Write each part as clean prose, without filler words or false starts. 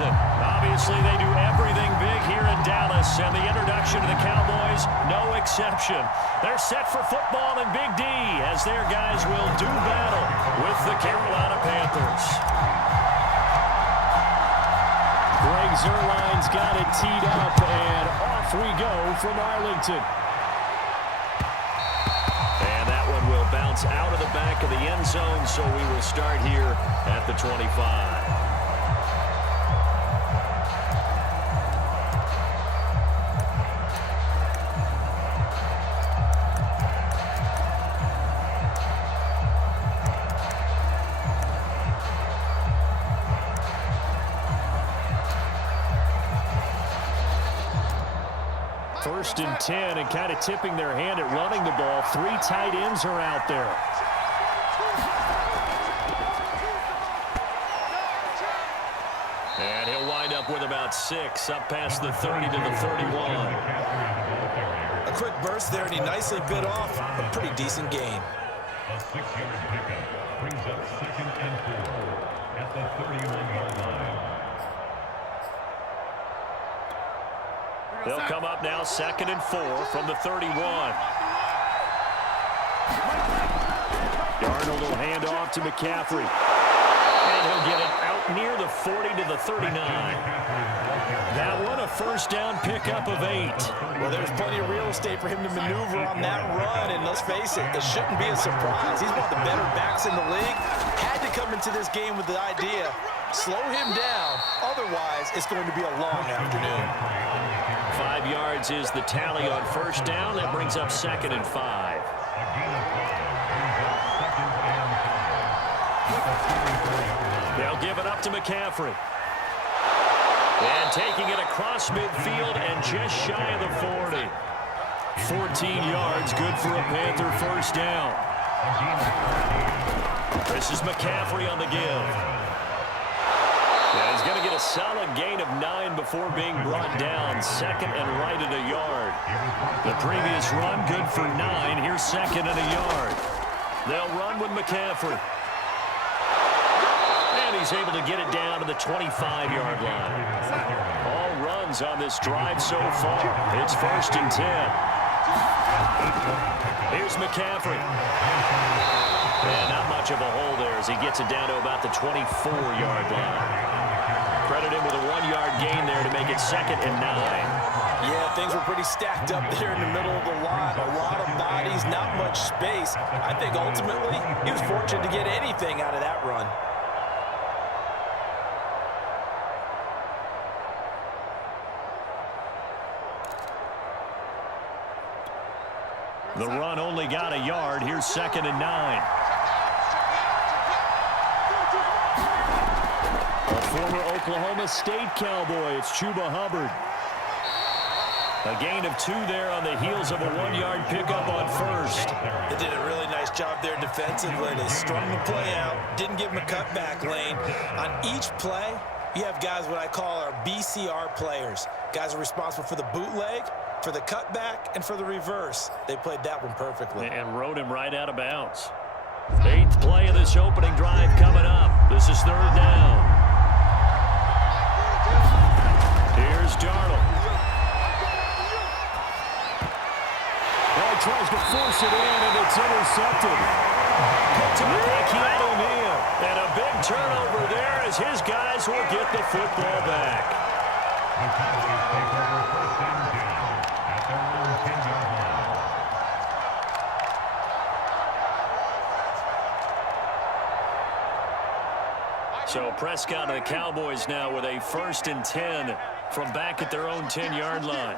Arlington. Obviously, they do everything big here in Dallas, and the introduction to the Cowboys, no exception. They're set for football in Big D as their guys will do battle with the Carolina Panthers. Greg Zuerlein's got it teed up, and off we go from Arlington. And that one will bounce out of the back of the end zone, so we will start here at the 25. First and 10, and kind of tipping their hand at running the ball. 3 tight ends are out there. And he'll wind up with about 6, up past the 30 to the 31. A quick burst there, and he nicely bit off a pretty decent gain. A 6-yard pickup brings up 2nd and 4 at the 31-yard line. They'll come up now 2nd and 4 from the 31. Darnold will hand off to McCaffrey. And he'll get it out near the 40 to the 39. That one a first down pickup of 8. Well, there's plenty of real estate for him to maneuver on that run, and let's face it, this shouldn't be a surprise. He's one of the better backs in the league. Had to come into this game with the idea, slow him down, otherwise it's going to be a long afternoon. 5 yards is the tally on first down. That brings up 2nd and 5. They'll give it up to McCaffrey. And taking it across midfield and just shy of the 40. 14 yards, good for a Panther first down. This is McCaffrey on the give. Yeah, he's going to get a solid gain of 9 before being brought down. 2nd and right at a yard. The previous run, good for 9. Here's 2nd and a yard. They'll run with McCaffrey. And he's able to get it down to the 25-yard line. All runs on this drive so far. It's 1st and 10. Here's McCaffrey. And not much of a hole there as he gets it down to about the 24-yard line. Credit him with a 1-yard gain there to make it 2nd and 9. Yeah, things were pretty stacked up there in the middle of the line. A lot of bodies, not much space. I think ultimately he was fortunate to get anything out of that run. The run only got a yard. Here's 2nd and 9. A former Oklahoma State Cowboy, it's Chuba Hubbard. A gain of 2 there on the heels of a 1-yard pickup on first. They did a really nice job there defensively. They strung the play out, didn't give him a cutback lane. On each play, you have guys what I call our BCR players. Guys are responsible for the bootleg, for the cutback, and for the reverse. They played that one perfectly. And rode him right out of bounds. 8th play of this opening drive coming up. This is 3rd down. Here's Darnold. Well, he tries to force it in, and it's intercepted. Picked up by Keanu Neal. And a big turnover there as his guys will get the football back. The Cowboys take over 1st and 10 at their own 10-yard line. So Prescott and the Cowboys now with a 1st and 10 from back at their own 10-yard line.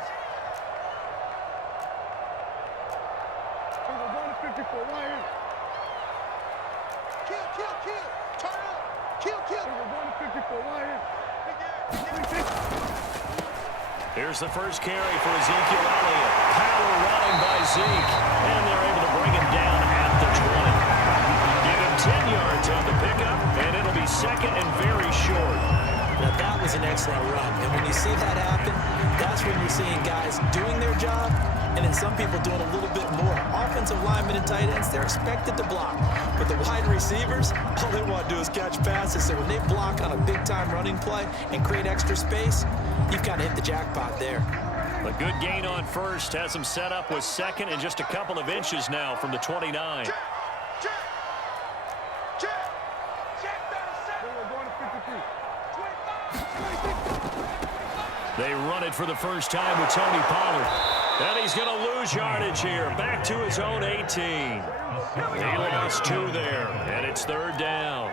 Here's the first carry for Ezekiel Elliott. Power running by Zeke. And they're able to bring him down at the 20. Give him 10 yards on the pickup, and it'll be 2nd and very short. Now that was an excellent run. And when you see that happen, that's when you're seeing guys doing their job and then some people doing a little bit more. Offensive linemen and tight ends, they're expected to block. But the wide receivers, all they want to do is catch passes. So when they block on a big-time running play and create extra space, you've kind of hit the jackpot there. A good gain on first has him set up with second and just a couple of inches now from the 29. They run it for the first time with Tony Pollard. And he's going to lose yardage here. Back to his own 18. He lost 2 there, and it's third down.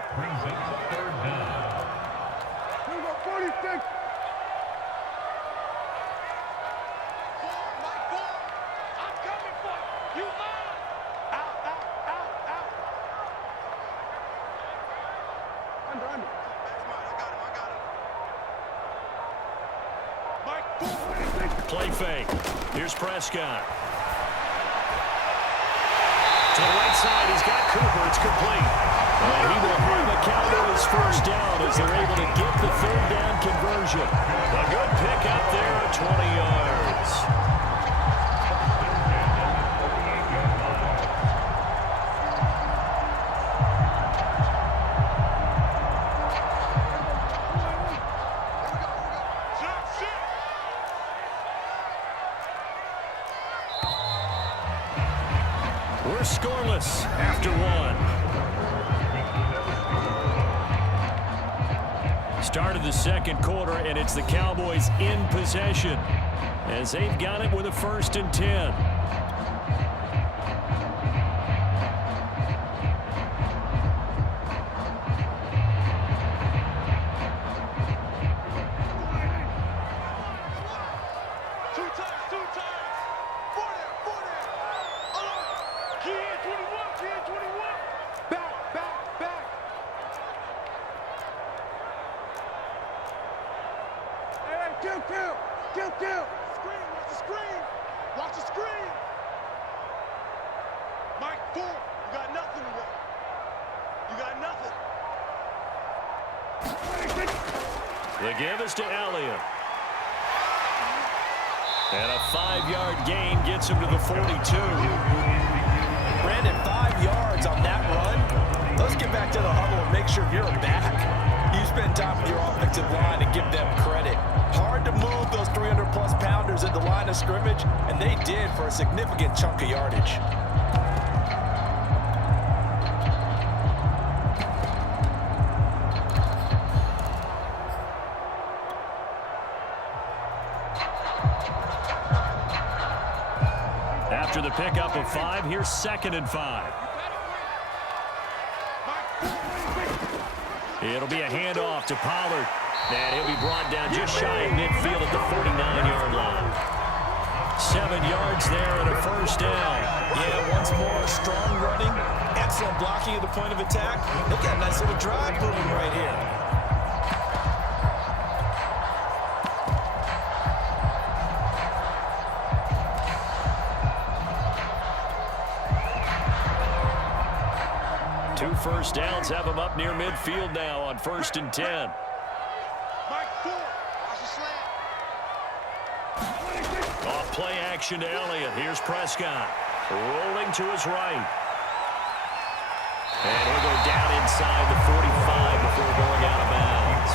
Play fake. Here's Prescott. To the right side, he's got Cooper. It's complete. And he will have a count on his first down as they're able to get the third down conversion. A good pick out there at 20 yards. We're scoreless after 1. Start of the second quarter, and it's the Cowboys in possession as they've got it with a 1st and 10. The give is to Elliott. And a 5-yard gain gets him to the 42. Brandon, 5 yards on that run. Let's get back to the huddle and make sure you're back. You spend time with your offensive line and give them credit. Hard to move those 300-plus pounders at the line of scrimmage, and they did for a significant chunk of yardage. After the pickup of 5, here's 2nd and 5. It'll be a handoff to Pollard. And he'll be brought down just shy of midfield at the 49-yard line. 7 yards there and a first down. Yeah, once more, strong running, excellent blocking at the point of attack. Look at a nice little drive moving right here. Two first downs have him up near midfield now on 1st and 10. Off play action to Elliott. Here's Prescott. Rolling to his right. And he'll go down inside the 45 before going out of bounds.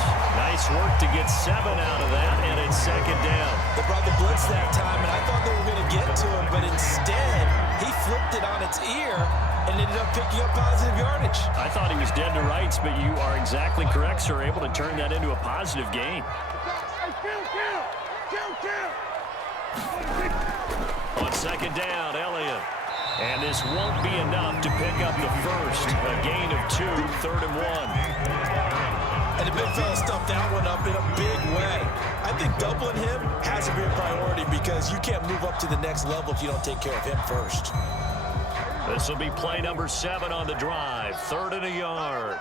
Nice work to get 7 out of that, and it's 2nd down. They brought the blitz that time, and I thought they were going to get to him, but instead, he flipped it on its ear and ended up picking up positive yardage. I thought he was dead to rights, but you are exactly correct, sir. Able to turn that into a positive gain. On 2nd down, Elliott. And this won't be enough to pick up the first. A gain of 2, 3rd and 1. And the big fella stuffed that one up in a big way. I think doubling him has to be a priority because you can't move up to the next level if you don't take care of him first. This will be play number 7 on the drive. 3rd and a yard.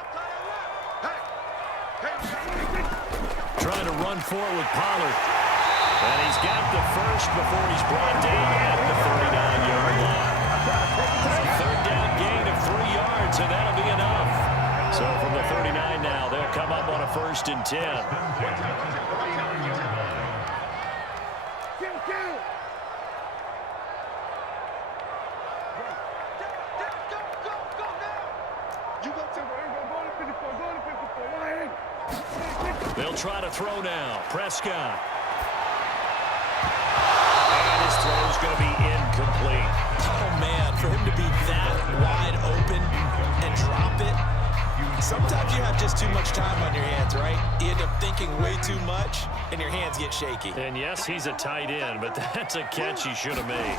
Trying to run forward with Pollard. And he's got the first before he's brought down at the 39-yard line. A 3rd down gain of 3 yards, and that'll be enough. So from the 39 now, they'll come up on a 1st and 10. They'll try to throw now. Prescott. And his throw is going to be incomplete. Oh, man, for him to be that wide open and drop it. Sometimes you have just too much time on your hands, right? You end up thinking way too much, and your hands get shaky. And yes, he's a tight end, but that's a catch he should have made.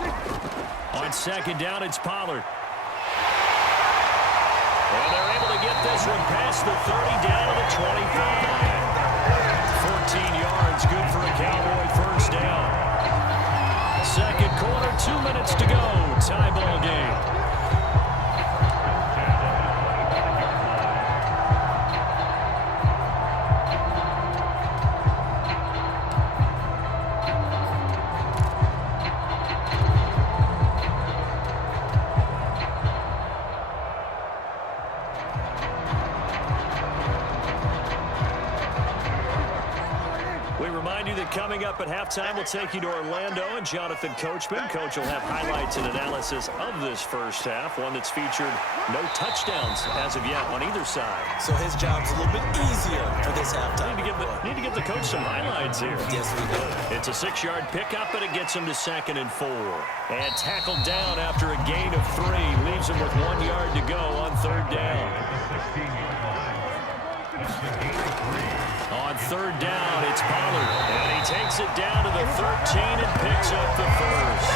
On second down, it's Pollard. And they're able to get this one past the 30, down to the 25. 14 yards, good for a Cowboy first down. Second quarter, 2 minutes to go. Tie ball game. Coming up at halftime, we'll take you to Orlando and Jonathan Coachman. Coach will have highlights and analysis of this first half, one that's featured no touchdowns as of yet on either side. So his job's a little bit easier for this halftime. Need to give the coach some highlights here. Yes, we do. It's a 6-yard pickup, but it gets him to 2nd and 4. And tackled down after a gain of 3. Leaves him with 1 yard to go on 3rd down. On 3rd down, it's Pollard. And he takes it down to the 13 and picks up the first.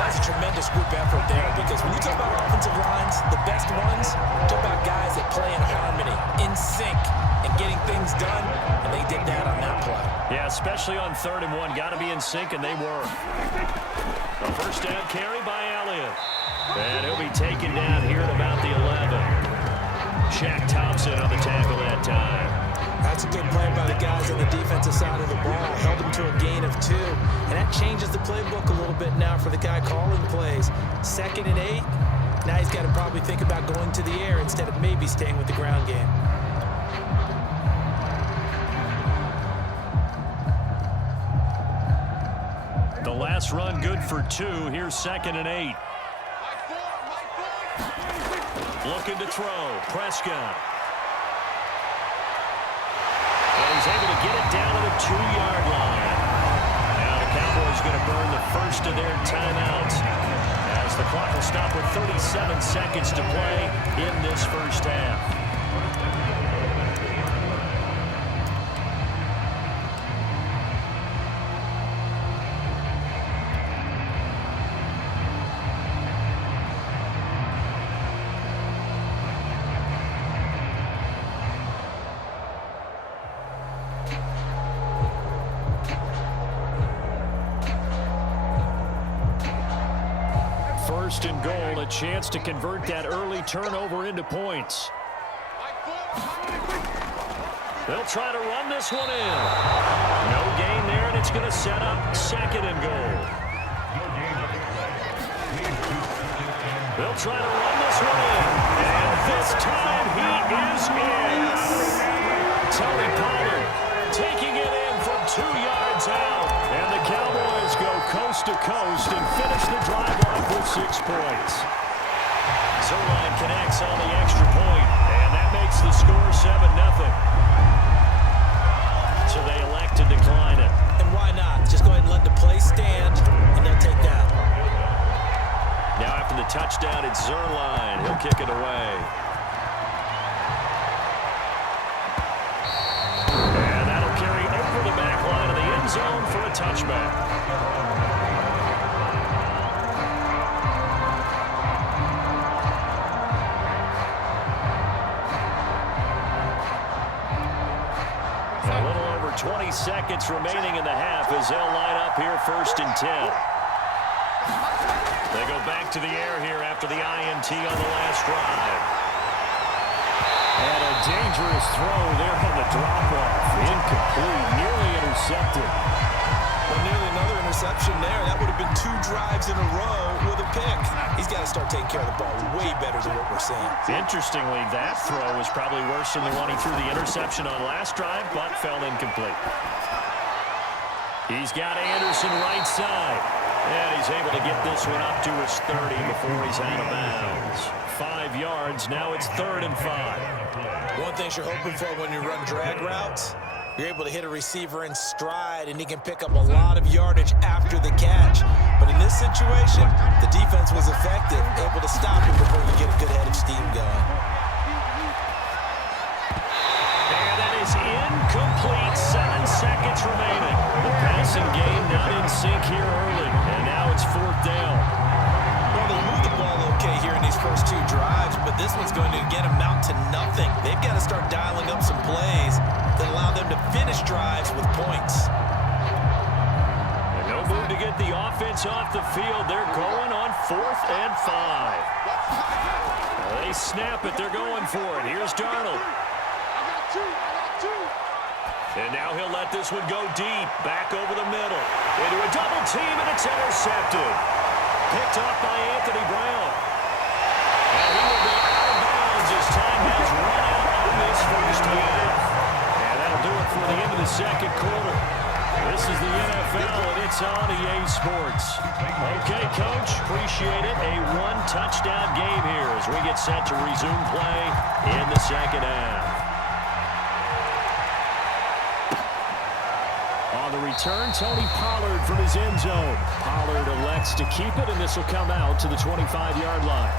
That's a tremendous group effort there, because when you talk about offensive lines, the best ones, talk about guys that play in harmony, in sync, and getting things done, and they did that on that play. Yeah, especially on 3rd and 1. Got to be in sync, and they were. A first down carry by Elliott. And he'll be taken down here at about the 11. Shaq Thompson on the tackle that time. That's a good play by the guys on the defensive side of the ball. Held him to a gain of 2. And that changes the playbook a little bit now for the guy calling plays. 2nd and 8. Now he's got to probably think about going to the air instead of maybe staying with the ground game. The last run good for 2. Here's 2nd and 8. Looking to throw. Prescott. And he's able to get it down to the 2-yard line. Now the Cowboys going to burn the first of their timeouts as the clock will stop with 37 seconds to play in this first half. First and goal, a chance to convert that early turnover into points. They'll try to run this one in. No gain there, and it's going to set up 2nd and goal. They'll try to run this one in. And this time he is in. Tony Pollard taking it in from 2 yards out. And the Cowboys go coast to coast and finish the drive off with 6 points. Zerline connects on the extra point, and that makes the score 7-0. So they elect to decline it. And why not? Just go ahead and let the play stand, and they'll take that. Now after the touchdown, it's Zerline. He'll kick it away. And that'll carry over the back line of the end zone for a touchback. A little over 20 seconds remaining in the half as they'll line up here 1st and 10. They go back to the air here after the INT on the last drive. And a dangerous throw there on the drop-off. Incomplete, nearly intercepted. Well, nearly another interception there. That would have been 2 drives in a row with a pick. He's got to start taking care of the ball way better than what we're seeing. Interestingly, that throw was probably worse than the one he threw the interception on last drive, but fell incomplete. He's got Anderson right side. And he's able to get this one up to his 30 before he's out of bounds. 5 yards. Now it's 3rd and 5. One thing you're hoping for when you run drag routes, you're able to hit a receiver in stride, and he can pick up a lot of yardage after the catch. But in this situation, the defense was effective, able to stop him before you get a good head of steam going. And that is incomplete. 7 seconds remaining. The passing game not in sync here early, and now it's 4th down. Well, they moved the ball okay here in these first 2 drives, but this one's going to, again, amount to nothing. They've got to start dialing up some plays that allow them to finish drives with points. And no move to get the offense off the field. They're going on 4th and 5. They snap it. They're going for it. Here's Darnold. And now he'll let this one go deep. Back over the middle. Into a double team, and it's intercepted. Picked off by Anthony Brown. And he will be out of bounds as time has run out on this first half. And that'll do it for the end of the second quarter. This is the NFL, and it's on EA Sports. Okay, Coach, appreciate it. A 1-touchdown game here as we get set to resume play in the second half. On the return, Tony Pollard from his end zone. Pollard elects to keep it, and this will come out to the 25-yard line.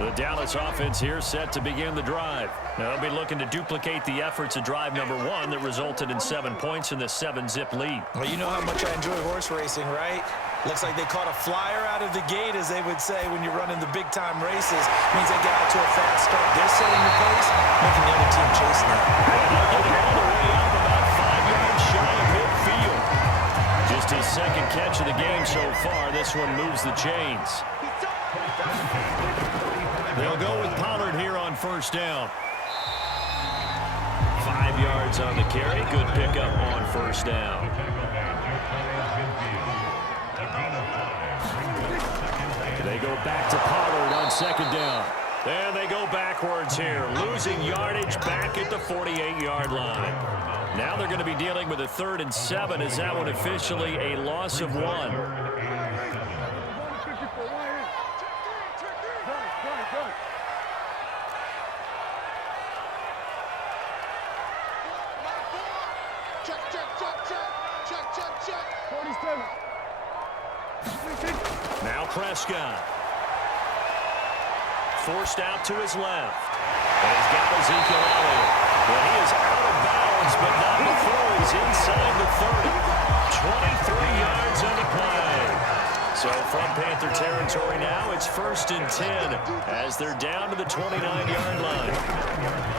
The Dallas offense here set to begin the drive. Now they'll be looking to duplicate the efforts of drive number 1 that resulted in 7 points in the 7-zip lead. Well, you know how much I enjoy horse racing, right? Looks like they caught a flyer out of the gate, as they would say when you're running the big-time races. Means they got out to a fast start. They're setting the pace, making the other team chase them. And they'll get it all the way up about 5 yards shy of midfield. Just his second catch of the game so far. This one moves the chains. They'll go with Pollard here on first down. 5 yards on the carry. Good pickup on first down. They go back to Pollard on second down. And they go backwards here. Losing yardage back at the 48-yard line. Now they're going to be dealing with a 3rd and 7. Is that one officially a loss of 1? Now Prescott. Forced out to his left. And he's got Ezekiel Elliott. Well, he is out of bounds, but not before he's inside the 30. 23 yards on the play. So from Panther territory now, it's 1st and 10 as they're down to the 29-yard line.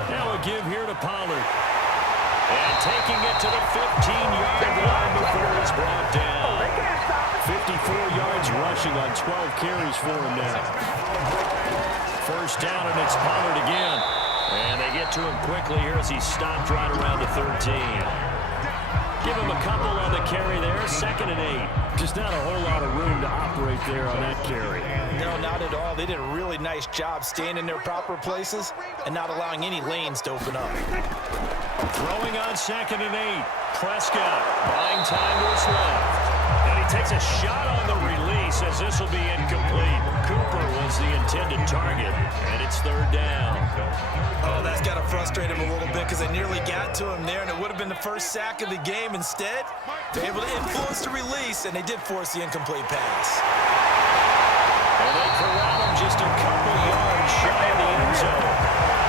Now a give here to Pollard. And taking it to the 15-yard line before it's brought down. 54 yards rushing on 12 carries for him now. First down, and it's Pollard again. And they get to him quickly here as he's stopped right around the 13. Give him a couple on the carry there. 2nd and 8. Just not a whole lot of room to operate there on that carry. No, not at all. They did a really nice job staying in their proper places and not allowing any lanes to open up. Throwing on 2nd and 8. Prescott buying time to his left. And he takes a shot on the release as this will be incomplete. Cooper was the intended target, and it's 3rd down. Oh, that's got to frustrate him a little bit because they nearly got to him there, and it would have been the first sack of the game. Instead, they're able to influence the release, and they did force the incomplete pass. And they corral him just a couple yards shy of the end zone.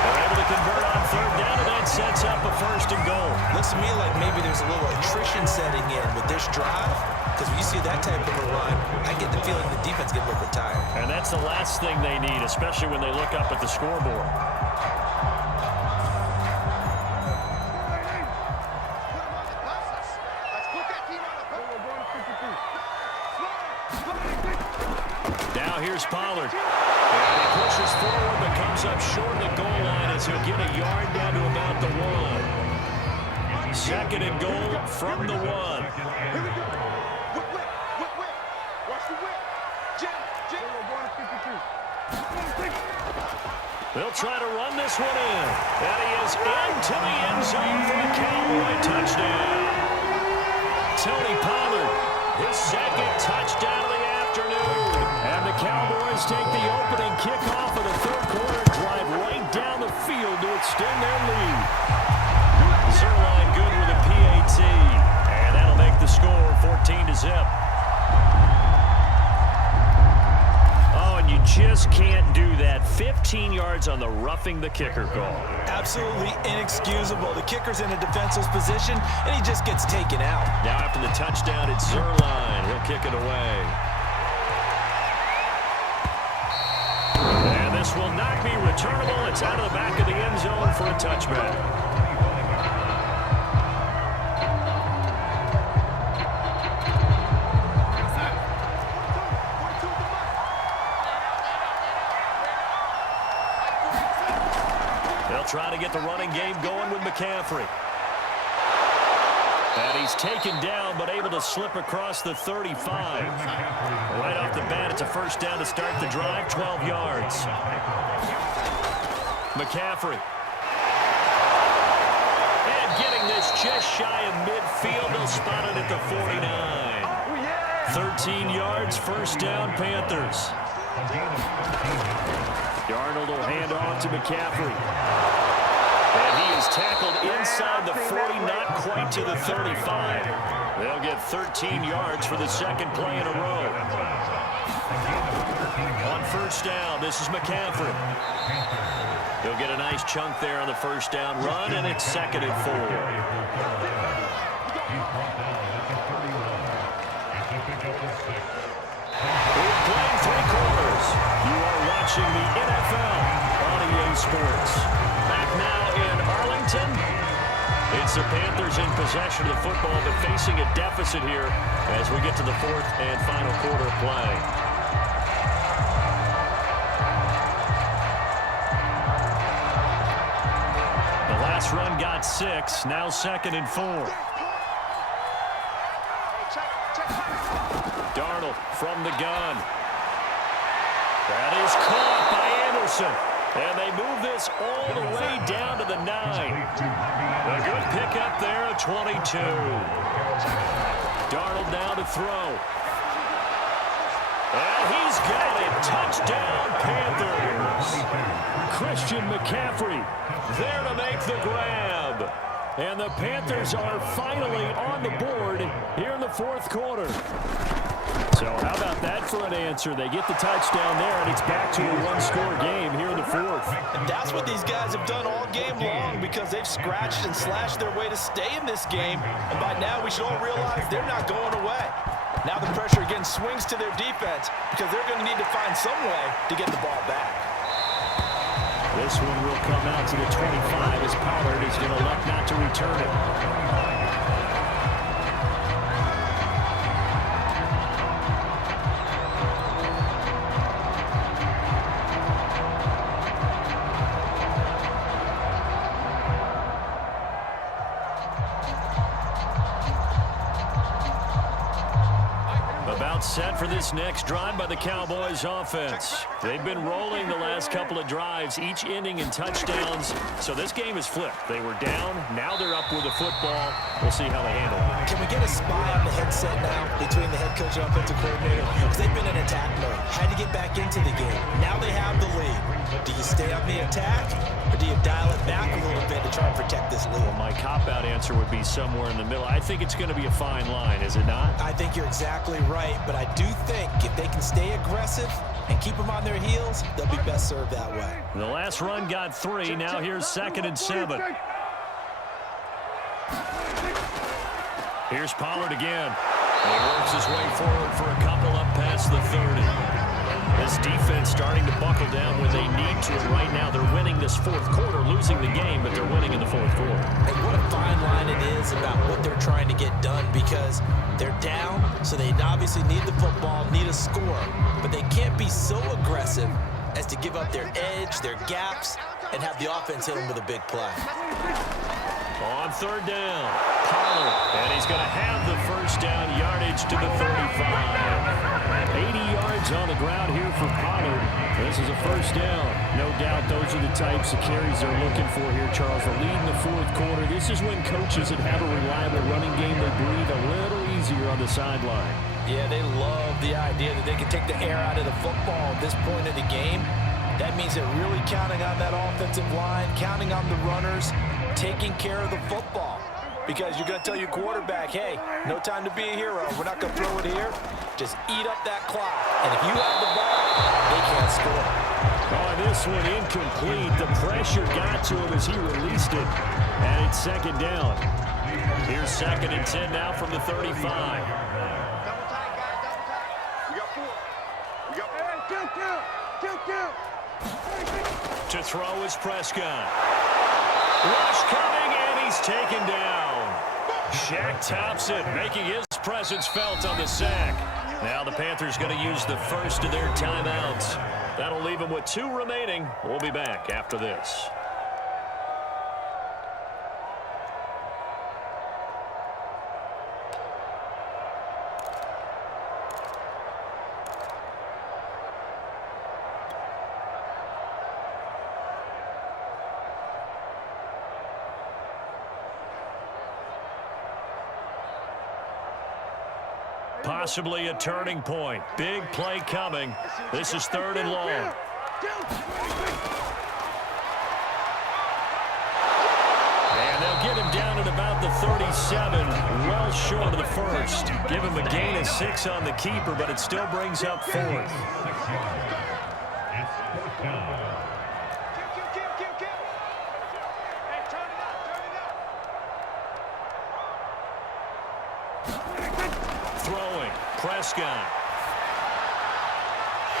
They're able to convert on 3rd down, and that sets up a 1st and goal. Looks to me like maybe there's a little attrition setting in with this drive, because when you see that type of a run, I get the feeling the defense get a little bit tired. And that's the last thing they need, especially when they look up at the scoreboard. Now here's Pollard. And he pushes forward but comes up short of the goal line as he'll get a yard down to about the 1. Second and goal from the 1. Here we go. Whip. Watch the whip. Jam. They'll try to run this one in. And he is into the end zone for a Cowboy touchdown. Tony Pollard, his second touchdown of the afternoon. And the Cowboys take the opening kickoff of the third quarter and drive right down the field to extend their lead. Zerline good with a PAT. And that'll make the score 14-0. Oh, and you just can't do that. 15 yards on the roughing the kicker call. Absolutely inexcusable. The kicker's in a defensive position, and he just gets taken out. Now after the touchdown, it's Zerline. He'll kick it away. And this will not be returnable. It's out of the back of the end zone for a touchback. Trying to get the running game going with McCaffrey. And he's taken down, but able to slip across the 35. Right off the bat, it's a first down to start the drive, 12 yards. McCaffrey. And getting this just shy of midfield. They'll spot it at the 49. 13 yards, first down, Panthers. Darnold will hand off to McCaffrey. And he is tackled inside the 40, not quite to the 35. They'll get 13 yards for the second play in a row. On first down, this is McCaffrey. He'll get a nice chunk there on the first down run, and it's second and 4. We're playing three quarters. You are watching the NFL on EA Sports. Back now in Arlington. It's the Panthers in possession of the football, but facing a deficit here as we get to the fourth and final quarter of play. The last run got 6, now second and 4. Darnold from the gun. That is caught by Anderson. And they move this all the way down to the 9. A good pickup there at 22. Darnold now to throw. And he's got it. Touchdown, Panthers. Christian McCaffrey there to make the grab. And the Panthers are finally on the board here in the fourth quarter. So how about that for an answer? They get the touchdown there, and it's back to a one-score game here in the fourth. And that's what these guys have done all game long because they've scratched and slashed their way to stay in this game. And by now, we should all realize they're not going away. Now the pressure again swings to their defense because they're going to need to find some way to get the ball back. This one will come out to the 25 as Pollard is going to elect not to return it. Set for this next drive by the Cowboys offense. They've been rolling the last couple of drives, each ending in touchdowns. So this game is flipped. They were down, now they're up with the football. We'll see how they handle it. Can we get a spy on the headset now between the head coach and offensive coordinator? Because they've been in attack mode. Had to get back into the game. Now they have the lead. Do you stay on the attack, or do you dial it back a little bit to try and protect this lead? Well, my cop-out answer would be somewhere in the middle. I think it's going to be a fine line, is it not? I think you're exactly right, but I do think if they can stay aggressive and keep them on their heels, they'll be best served that way. The last run got 3. Now here's second and 7. Here's Pollard again. He works his way forward for a couple up past the 30. This defense starting to buckle down when they need to. Right now they're winning this fourth quarter, losing the game, but they're winning in the fourth quarter. Hey, what a fine line it is about what they're trying to get done because they're down, so they obviously need the football, need a score, but they can't be so aggressive as to give up their edge, their gaps, and have the offense hit them with a big play. On third down, Pollard, and he's going to have the first down yardage to the 35. 80 yards on the ground here for Pollard. This is a first down. No doubt those are the types of carries they're looking for here, Charles. The lead in the fourth quarter. This is when coaches that have a reliable running game, they breathe a little easier on the sideline. Yeah, they love the idea that they can take the air out of the football at this point of the game. That means they're really counting on that offensive line, counting on the runners, taking care of the football. Because you're going to tell your quarterback, hey, no time to be a hero. We're not going to throw it here. Just eat up that clock. And if you have the ball, they can't score. Oh, this one incomplete. The pressure got to him as he released it. And it's second down. Here's 2nd and 10 now from the 35. Double tight, guys, double tight. We got 4. We got 4. To throw is Prescott. Rush coming, and he's taken down. Shaq tops it, making his presence felt on the sack. Now the Panthers going to use the first of their timeouts. That'll leave them with 2 remaining. We'll be back after this. Possibly a turning point. Big play coming. This is 3rd and long. And they'll get him down at about the 37, well short of the first. Give him a gain of 6 on the keeper, but it still brings up 4th. 6 yards. It's 4th down. Throwing, Prescott.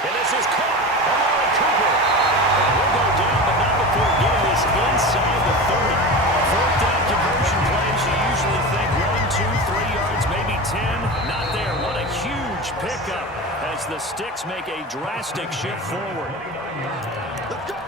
And this is caught. Amari Cooper. And he'll go down, but not before getting this inside the 30. 4th down conversion plays, you usually think 1, 2, 3 yards, maybe 10. Not there. What a huge pickup as the Sticks make a drastic shift forward. Let's go.